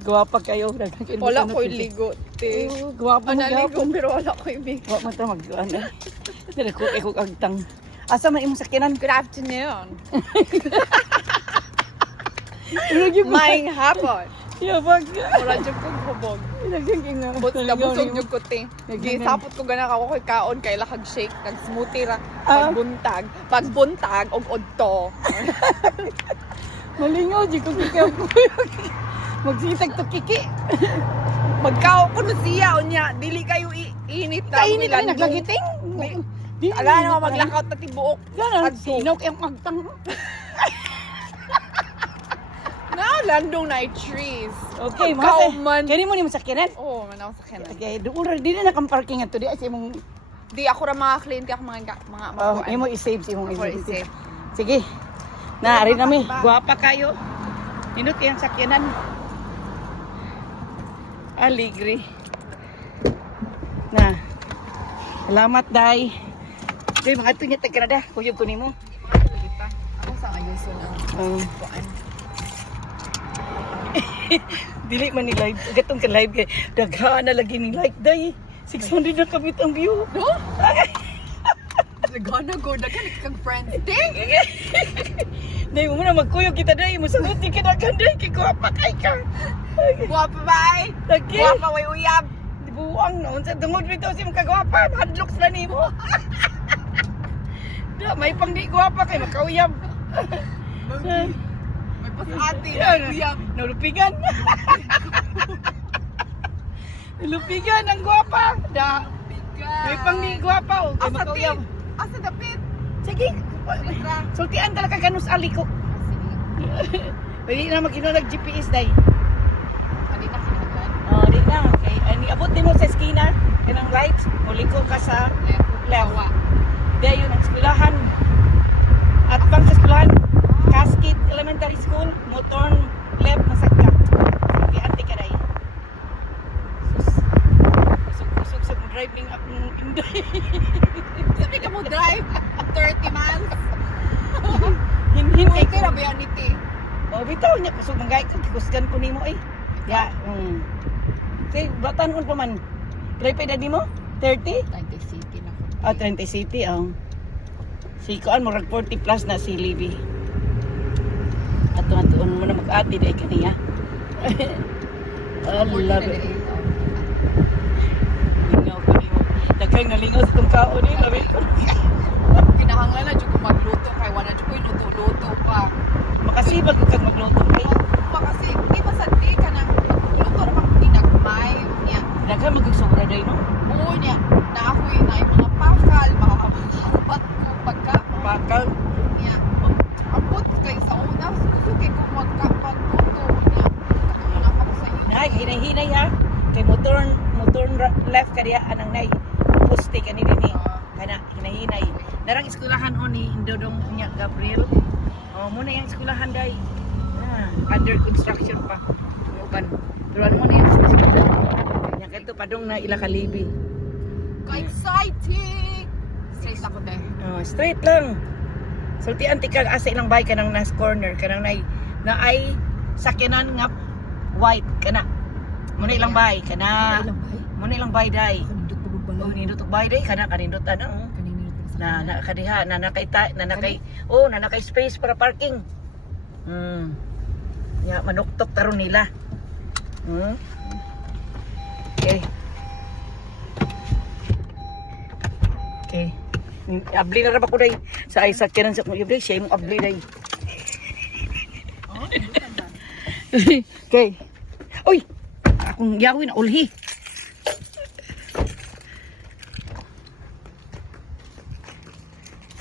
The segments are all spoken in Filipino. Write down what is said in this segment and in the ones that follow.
Gwapa kayo. Wala ko ligo, te. Gwapa mo Naligo gapon. pero wala ko ibig. Wa man ta mag-ano. Dili ko ikog agtang. Asa man imong sakyanan? Good afternoon. Lagi mo. Maing hapon. Yabag. Wala dyan kong hubog. Naging nga. Busog yung kuti. Gisapot ko gana ka ko'y kaon kay lakag shake. Nag-smoothie ra. Pagbuntag. Pagbuntag og odto. Malingaw di ko kikaw ko. Magsitag to kiki. Magkao ko no siya unya. Dili kayo init na. Kainit na naglagiting. Ala na maglakaw ta tibuok. Ganon. Sinaw kayong magtang. Na landong na trees. Okay, Ikaw mga man. kani mo ni masakyanan? Oo, manaw sa kanan. Okay, doon ra dili na kang parking ato di ay imong Di ako ra mga kliyente ako mga makuan. imo i-save si imong Ako i-save. i-save. Sige. Na ari nami, guwapa kayo. Nindot kayang sakyanan. Aligre. Na. Salamat day. Day mga tunya tag Canada, kuyog ko nimo. Ako sa ayuso na. Kuan. Dili man ni live. Gatong ka live kay daghan na lagi ni like day. 600 na kamit ang view. No? Nagana go daghan kang friends. Ding. Day mo na magkuyog kita day, mo saguti ka daghan day kay guwapa kay ka. Guwapa bay. Lagi. Guwapa way uyab. Buang na unsa tungod bitaw si mga kagwapa, hadlok sila nimo. Da may pang di gwapa kay makauyab. May pasati Yan. uyab. Nalupigan. Nalupigan ang gwapa. Da may pang di gwapa o kay Asa makauyab. tip? Asa dapit? Sige. Sultian talaga kanus ali ko. Pwede na makinulag GPS day. Ani na kinahanglan. Oh, di na. Okay. Ani abot din mo sa eskina. Kanang right. Muliko ka sa Lewa. Dahil yun ang eskwelahan. At pang sa eskwelahan, Cascade Elementary School, motorn left na sagka. Sige, ante ka dahil. Kusog-kusog mo driving up ng Inday. Sabi ka mo drive 30 months. Him kay Kaya rabi ani ti. Oh, bitaw niya. Kusog ng gaya. Kusgan ko nimo eh. Ya. Sige, batan pa man. Try pa di mo? 30? 90 city na ko. Ah, 20 city, oh. Si Kuan, murag 40 plus na si Libby. Ato-atoon mo na mag-ati dahil kaniya. Ah, love it. Lingaw ko niyo. Daghang nalingaw sa itong kaon eh. Labi ko. Kinahanglan na jud ko magluto kay wala jud ko luto-luto pa. Makasibag ko kang magluto eh. Pa kasi di ba sa di ka nang luto ra pang tinagmay niya. Daghang magugsobra dahil, no? Oo niya. Na ako'y na mga pakal, makakapat ko pagka Pakal. niya. Abot kay sa una, gusto kay ko magkapagluto niya. Kanina ako sa iyo. Nay, hinay-hinay ha. Kay motor left kariya anang nay. Poste ka ni din eh. Kana, hinay-hinay. Darang eskwelahan o ni Indodong niya, Gabriel. Oh, muna yung eskwelahan day. Ah, under construction pa. Uban. Pero ano mo na yung eskwelahan. Kanya kito padong na ila kalibi. Ka-exciting! Stress ako dahil. Oh, straight lang. Sulti antikag asa ilang bay kanang nas corner kanang na ay sakyanan nga white kana. Muna ilang bay kana. Muna ilang bay day. Kanindot pa Oh, bala. nindot og bay day kana kanindot ano. Oh. Kanindot Na kadiha na nakay space para parking. Ya manuktok taron nila. Okay. Okay. Abli na ra ba ko day sa ay sakyanan sa kuya day siya imong abli day. Okay. Uy. Akong yawin na ulhi.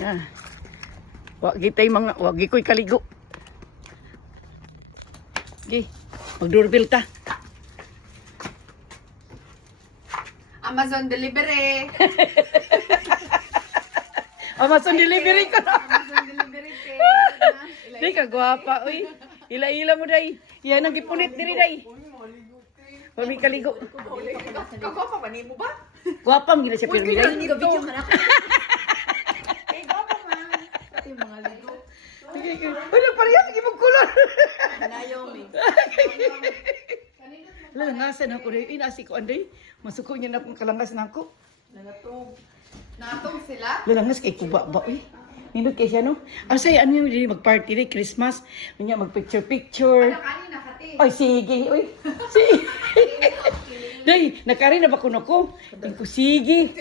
Ah. Wagi tay mga wagi ko'y kaligo. Gi, mag-doorbell ta. Amazon delivery! Amazon delivery ko na. Amazon delivery kay. Di ka gwapa, uy. Ila-ila mo day. Yan ang gipunit diri day. Pami kaligo. Kako pa man mo ba? Gwapa mo gina siya pero day. Video ka na. Eh, baba man. Pati mga ligo. Uy, nagpareha, sige magkulor. Naomi. Langasan ako rin. Inasi ko anday. Masuko niya na akong kalangas na ako. Natong sila. Lalangas kay kuba ba eh. Nindot kay siya no. Asay ano yung dili mag-party rin Christmas. Unya mag-picture. Kanina kati. Ay sige oy. Sige. Day, nakari na ba kuno ko? Tingko ko sige.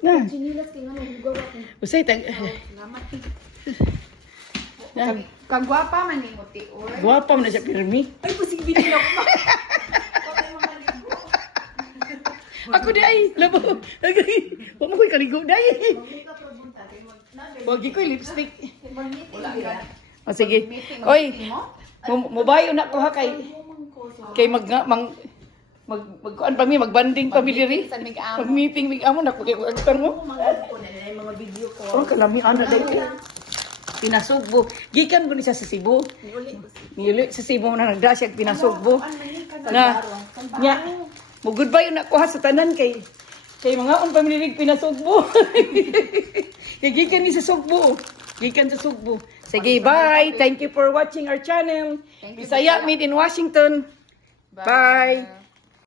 Na. Chinilas kay nga magugawa ko. Usay tag. Salamat. Na. Kagwapa man ni Muti, oy. Guwapa man na siya pirmi. Ay, posible din ako. Ako day, labo. Wa mo koy kaligo day. Wagi koy lipstick. O sige. Oy. Mobayo na ko ha kay magkuan pa mi magbanding pa mi diri. Pag meeting mig amo na ko kay agtan mo. Mga video ko. Oh kalami ana day. Pinasugbo. Gikan ko ni siya sa Cebu. Niuli sa Cebu na nagda siya pinasugbo. Na nya mo goodbye na ko ha sa tanan kay mga on pamilirig pinasugbo. Kay gikan ni sa Sugbo. Gikan sa Sugbo. Sige, bye. Thank you for watching our channel. Bisaya Made in Washington. Bye.